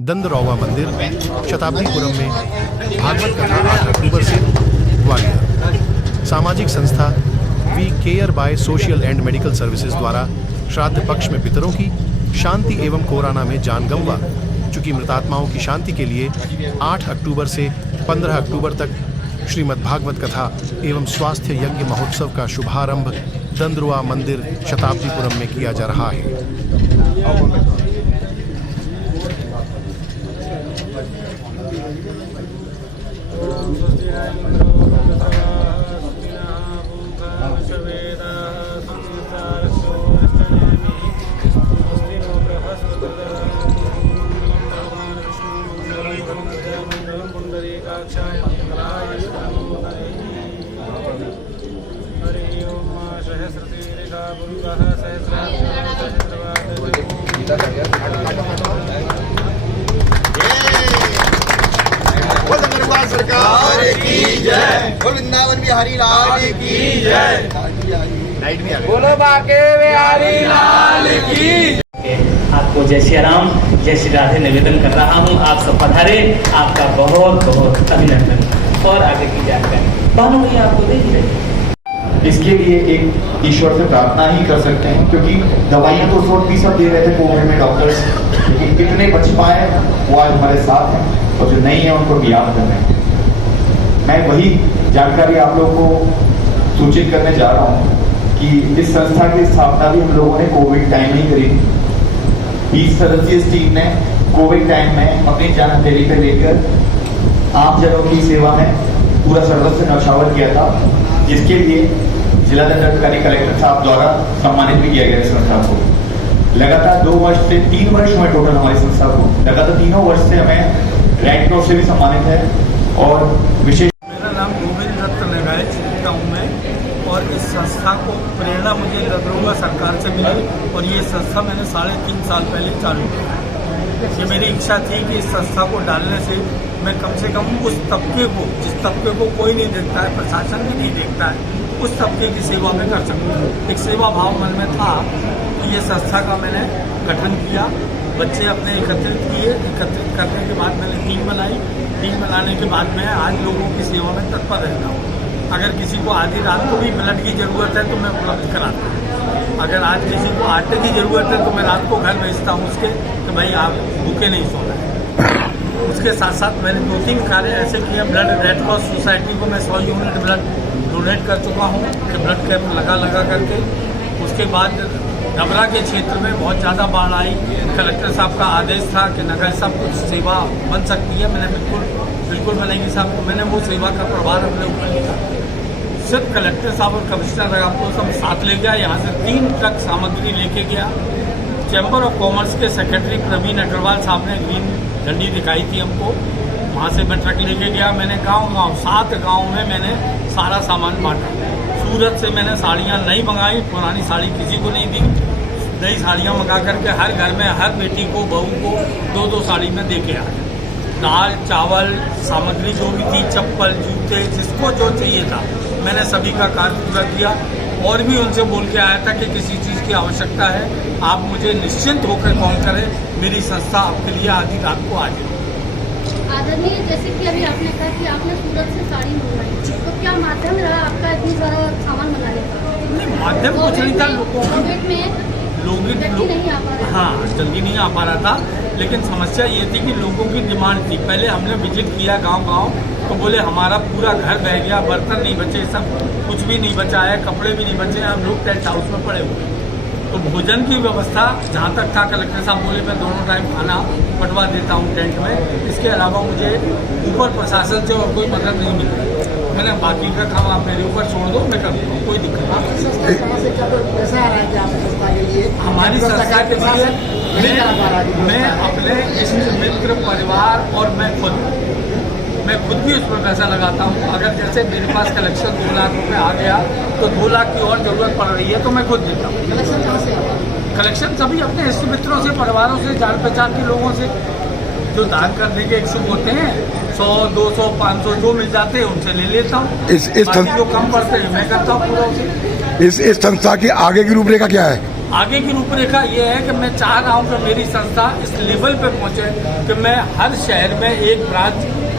दंदरौवा मंदिर शताब्दीपुरम में भागवत कथा 8 अक्टूबर से ग्वालियर। सामाजिक संस्था we care by social and medical services द्वारा श्राद्ध पक्ष में पितरों की शांति एवं कोरोना में जान गंवा चुकी मृतात्माओं की शांति के लिए 8 अक्टूबर से 15 अक्टूबर तक श्रीमद् भागवत कथा एवं स्वास्थ्य यज्ञ महोत्सव का शुभारंभ दंदरौवा मंदिर शताब्दीपुरम में किया जा रहा है। सरकार की जय। बोल वृंदावन बिहारी लाल की जय। बोलो बाके बिहारी लाल की। आपको जय श्री राम जय श्री राधे निवेदन कर रहा हूँ। आप सब पधारे, आपका बहुत बहुत अभिनंदन और आगे की जानकारी बानो भैया आपको दे ही रहे। इसके लिए एक ईश्वर से प्रार्थना ही कर सकते हैं, क्योंकि दवाइयां तो उस वक्त भी सब दे रहे थे कोविड में डॉक्टर्स, लेकिन कितने बच पाए वो आज हमारे साथ हैं और जो नहीं है उनको भी याद कर रहे हैं। मैं वही जानकारी आप लोगों को सूचित करने जा रहा हूँ कि इस संस्था की स्थापना भी हम लोगों ने कोविड टाइम ही करी। 20 सदस्यीय टीम ने कोविड टाइम में अपनी जान हथेली पे लेकर आम जनों की सेवा में पूरा सर्वस्व न्यौछावर किया था, जिसके लिए जिला दंडाधिकारी कलेक्टर साहब द्वारा सम्मानित भी किया गया इस संस्था को। लगातार 2 वर्ष से 3 वर्ष हुए टोटल हमारी संस्था को, लगातार 3 वर्ष से हमें रैंक नोट से भी सम्मानित है। और विशेष मेरा नाम गोविंद रत्न लगाए हूँ मैं, और इस संस्था को प्रेरणा मुझे दंदरौवा सरकार से मिली और ये संस्था मैंने 3.5 साल पहले चालू किया। ये मेरी इच्छा थी कि इस संस्था को डालने से मैं कम से कम उस तबके को, जिस तबके को कोई नहीं देखता है, प्रशासन भी नहीं देखता है, उस तबके की सेवा में कर सकूँ। एक सेवा भाव मन में था, तो ये संस्था का मैंने गठन किया। बच्चे अपने एकत्रित किए, एकत्रित करने के बाद मैंने टीम बनाई। टीम बनाने के बाद मैं आज लोगों की सेवा में तत्पर रहता हूँ। अगर किसी को आधी रात को भी ब्लड की ज़रूरत है तो मैं उपलब्ध कराता हूँ। अगर आज किसी को आटे की ज़रूरत है तो मैं रात को घर भेजता हूँ उसके कि भाई आप भूखे नहीं सोना है। उसके साथ साथ मैंने 2-3 कार्य ऐसे किए। ब्लड रेड क्रॉस सोसाइटी को मैं 100 यूनिट ब्लड डोनेट कर चुका हूँ कि ब्लड कैंप लगा करके। उसके बाद डबरा के क्षेत्र में बहुत ज़्यादा बाढ़ आई। कलेक्टर साहब का आदेश था कि नगर सब कुछ सेवा बन सकती है। मैंने बिल्कुल बनाएंगे साहब को, मैंने वो सेवा का प्रभार अपने ऊपर लिया। सिर्फ कलेक्टर साहब और कमिश्नर आपको सब साथ ले गया। यहाँ से 3 ट्रक सामग्री लेके गया। चैम्बर ऑफ कॉमर्स के सेक्रेटरी प्रवीण अग्रवाल साहब ने ग्रीन झंडी दिखाई थी हमको, वहाँ से मैं ट्रक लेके गया। मैंने गाँव 7 गाँव में मैंने सारा सामान बांटा। सूरत से मैंने साड़ियाँ नई मंगाई, पुरानी साड़ी किसी को नहीं दी। नई साड़ियाँ मंगा करके हर घर में हर बेटी को, बहू को 2-2 साड़ी में दे के आया। दाल चावल सामग्री जो भी थी, चप्पल जूते, जिसको जो चाहिए था, मैंने सभी का कार्य पूरा किया। और भी उनसे बोल के आया था कि किसी चीज़ की आवश्यकता है आप मुझे निश्चिंत होकर कॉल करें, मेरी संस्था आपके लिए आधी रात को आ जाए। आदरणीय, जैसे कि अभी आपने कहा कि आपने सूरत से साड़ी मंगवाई, तो क्या माध्यम रहा आपका इतनी सारा सामान मंगाने का? नहीं, माध्यम कुछ नहीं था। लोग नहीं आ पा रहा। हाँ, जल्दी नहीं आ पा रहा था, लेकिन समस्या ये थी कि लोगों की डिमांड थी। पहले हमने विजिट किया गांव-गांव, तो बोले हमारा पूरा घर बह गया, बर्तन नहीं बचे, सब कुछ भी नहीं बचा है, कपड़े भी नहीं बचे हैं, हम लोग टेंट हाउस में पड़े हुए। तो भोजन की व्यवस्था जहाँ तक था, कलेक्टर साहब बोले मैं दोनों टाइम खाना बंटवा देता हूँ टेंट में। इसके अलावा मुझे ऊपर प्रशासन से और कोई मदद नहीं मिली। मैंने बाकी का काम आप मेरे ऊपर छोड़ दो, मैं कर दूँगा, कोई दिक्कत नहीं। हमारी संस्था के लिए मैं अपने इष्ट मित्र परिवार और मैं खुद भी उस पर पैसा लगाता हूँ। अगर जैसे मेरे पास कलेक्शन 2 लाख रुपए आ गया तो 2 लाख की और ज़रूरत पड़ रही है तो मैं खुद देता हूँ। कलेक्शन सभी अपने इष्ट मित्रों से, परिवारों से, जान पहचान के लोगों से जो दान करने के इच्छुक होते हैं, 100, 200, 500 जो मिल जाते हैं उनसे ले लेता हूँ। बाकी जो कम पड़ते हैं मैं करता हूँ पूरा उसे। इस संस्था की आगे की रूपरेखा क्या है? आगे की रूपरेखा ये है कि मैं चाह रहा हूं कि मेरी संस्था इस लेवल पे पहुंचे कि मैं हर शहर में एक ब्रांच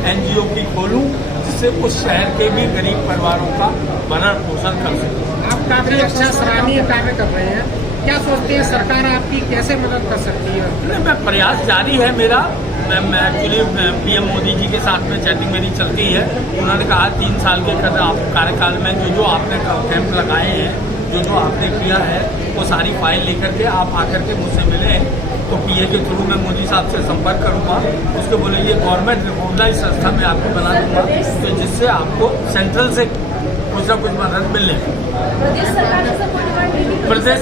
एनजीओ की खोलूं, जिससे उस शहर के भी गरीब परिवारों का भरण पोषण कर सकूं। आप काफी अच्छा सराहनीय कार्य कर रहे हैं, क्या सोचते हैं सरकार आपकी कैसे मदद कर सकती है? नहीं, मैं प्रयास जारी है मेरा। मैं एक्चुअली पीएम मोदी जी के साथ में चैटिंग मेरी चलती है। उन्होंने कहा 3 साल के कार्यकाल में जो आपने कैंप लगाए हैं, जो आपने किया है, वो सारी फाइल लेकर के आप आकर के मुझसे मिलें, तो पीए के थ्रू मैं मोदी साहब से संपर्क करूंगा। उसको बोले ये गवर्नमेंट रिकॉग्नाइज संस्था में आपको बना दूंगा, तो जिससे आपको सेंट्रल से कुछ ना कुछ मदद मिलने। प्रदेश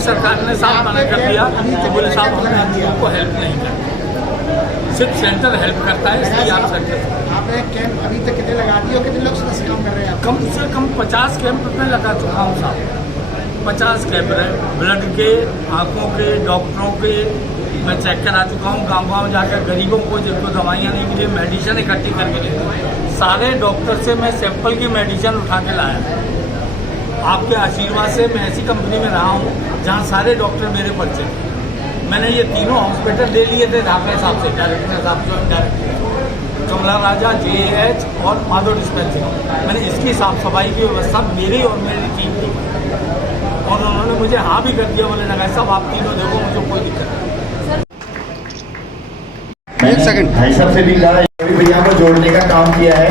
सरकार ने साफ मना कर दिया कि बोले साहब हमने एनजीओ को हेल्प नहीं करती, सिर्फ सेंटर हेल्प करता है, इसलिए आप सेंटर। आपने कैंप अभी तक कितने लगा दिए और कितने लोग सदस्य काम कर रहे हैं? कम से कम 50 कैंप में लगा चुका हूँ साहब। 50 कैंप है, ब्लड के, आंखों के, डॉक्टरों के मैं चेक करा चुका हूँ। गाँव जाकर गरीबों को जिनको दवाइयाँ नहीं मिली, मेडिसिन इकट्ठी करके ले, सारे डॉक्टर से मैं सैंपल की मेडिसिन उठा के लाया। आपके आशीर्वाद से मैं ऐसी कंपनी में रहा हूँ जहाँ सारे डॉक्टर मेरे परिचय थे। मैंने ये तीनों हॉस्पिटल ले लिए थे धाकड़े साहब से, डायरेक्टर साहब से, डायरेक्टर कमला राजा, JH और माधव डिस्पेंसरी। मैंने इसकी साफ सफाई की व्यवस्था मेरी और मेरी टीम की, और उन्होंने मुझे हाँ भी कर दिया। बोले नगाई साहब आप तीनों देखो, मुझे कोई दिक्कत नहीं। मैंने भाई साहब से भी कहा, भैया को जोड़ने का काम किया है।